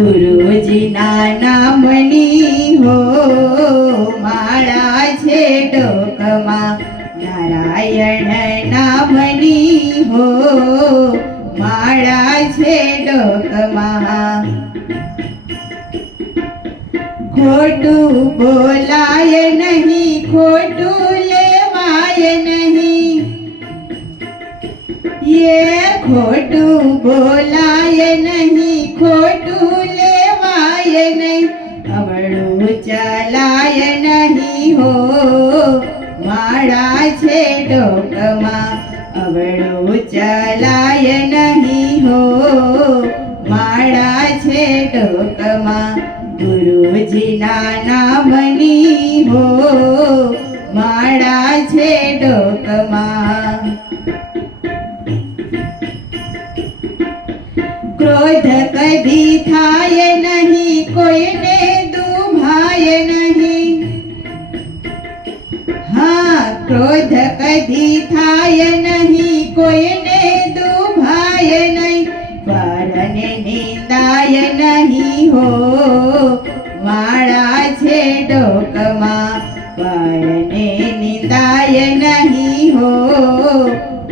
ગુરુજીના નામની હો માળા છે ડોકમાં, નારાયણ નામની હો માળા છે ડોકમાં. ખોટું બોલાય નહીં, ખોટું લેવાય નહીં, ખોટું બોલાય નહીં, ખોટું લેવાય નહીં, અવળું ચલાય નહીં હો માળા છે ડોકમાં, અવળું ચલાય નહીં હો માળા છે ડોકમાં. ગુરુજીના નામની હો માળા છે ડોકમાં. ક્રોધ કદી થાય નહીં, કોઈને દુભાય નહીં, ક્રોધ કદી થાય નહીં, કોઈને દુભાય નહીં, પરને નિંદાય નહીં હો માળા છે ડોકમાં, પરને નિંદાય નહીં હો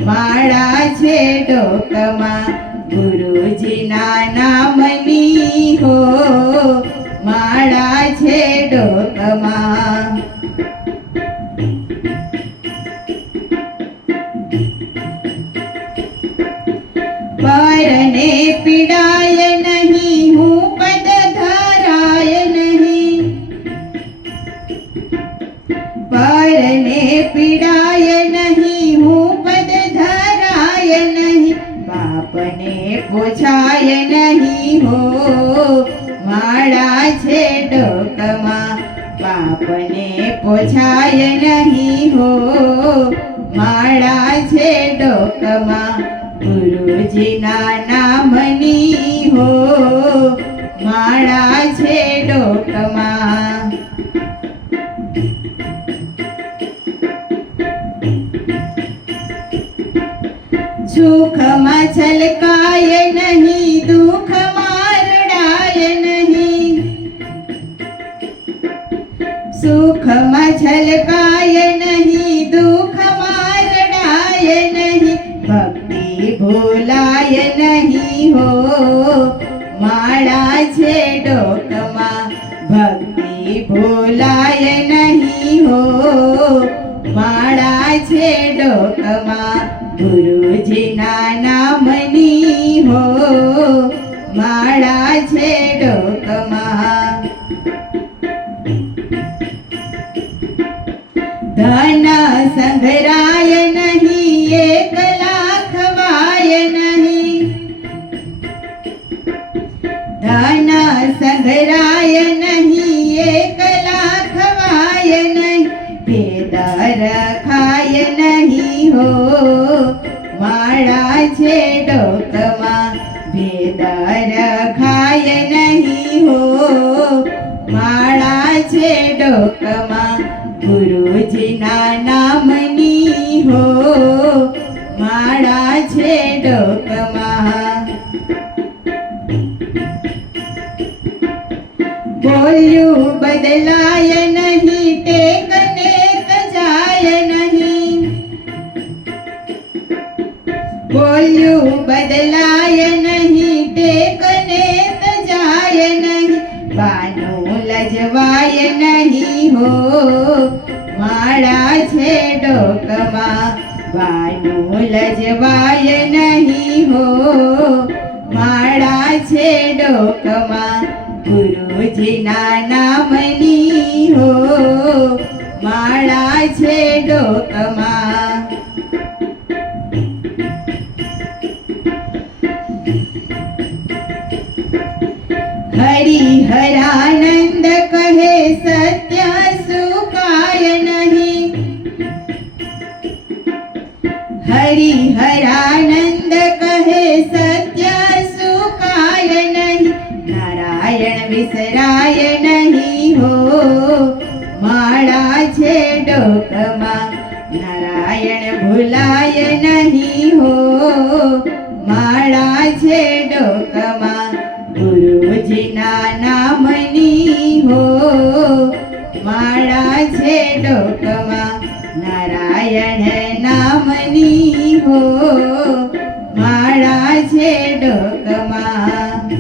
માળા છે ડોકમાં. ગુરુજીના નામની હો માળા છે ડોકમાં. પરને પીડાય નહીં, હું પદ ધરાય નહીં, પરને પીડાય નહીં, હું પદ ધરાય નહીં, પાપને પોછાય નહીં હો માળા છે ડોકમાં, પાપને પોછાય નહીં હો માળા છે ડોકમાં. ગુરુજીના નામની હો માળા છે ડોકમાં. સુખમાં છલકાય નહીં, દુઃખમાં રડાય નહીં, સુખમાં છલકાય નહીં, દુઃખમાં રડાય નહીં, ભક્તિ ભૂલાય નહીં હો માળા છે ડોકમાં, ભક્તિ ભૂલાય નહીં હો માળા છે ડોકમાં. ગુરુજીના નામની હો માળા છે ડોકમાં. ધન સંઘરાય નહીં, એકલા ખવાય નહીં, ધન સંઘરાય નહીં, એકલા ખવાય નહીં, ભેદ રખાય નહીં હો માળા છે ડોકમાં, ભેદ રખાય નહીં હો માળા છે ડોકમાં. ગુરુજીના નામની હો માળા છે ડોકમાં. બોલ્યું બદલાય નહીં, ટેકને તજાય નહીં, બોલ્યું બદલાય નહીં, ટેકને તજાય નહીં, બાનું લજવાય નહીં હો માળા છે ડોકમાં, બાનું લજવાય નહીં હો માળા છે ડોકમાં. ગુરુજીના નામની હો માળા છે ડોકમાં. હરિહરાનંદ કહે સત્ય સુકાય નહીં, હરિહરાનંદ કહે સત્ય સુકાય નહીં, નારાયણ વિસરાય નહીં હો માળા છે ડોકમાં, નારાયણ ભૂલાય નહીં હો માળા છે ડોકમાં. ગુરુજી વિઠ્ઠલજીના નામની હો માળા છે ડોકમાં નારાયણ નામની હો માળા છે ડોકમાં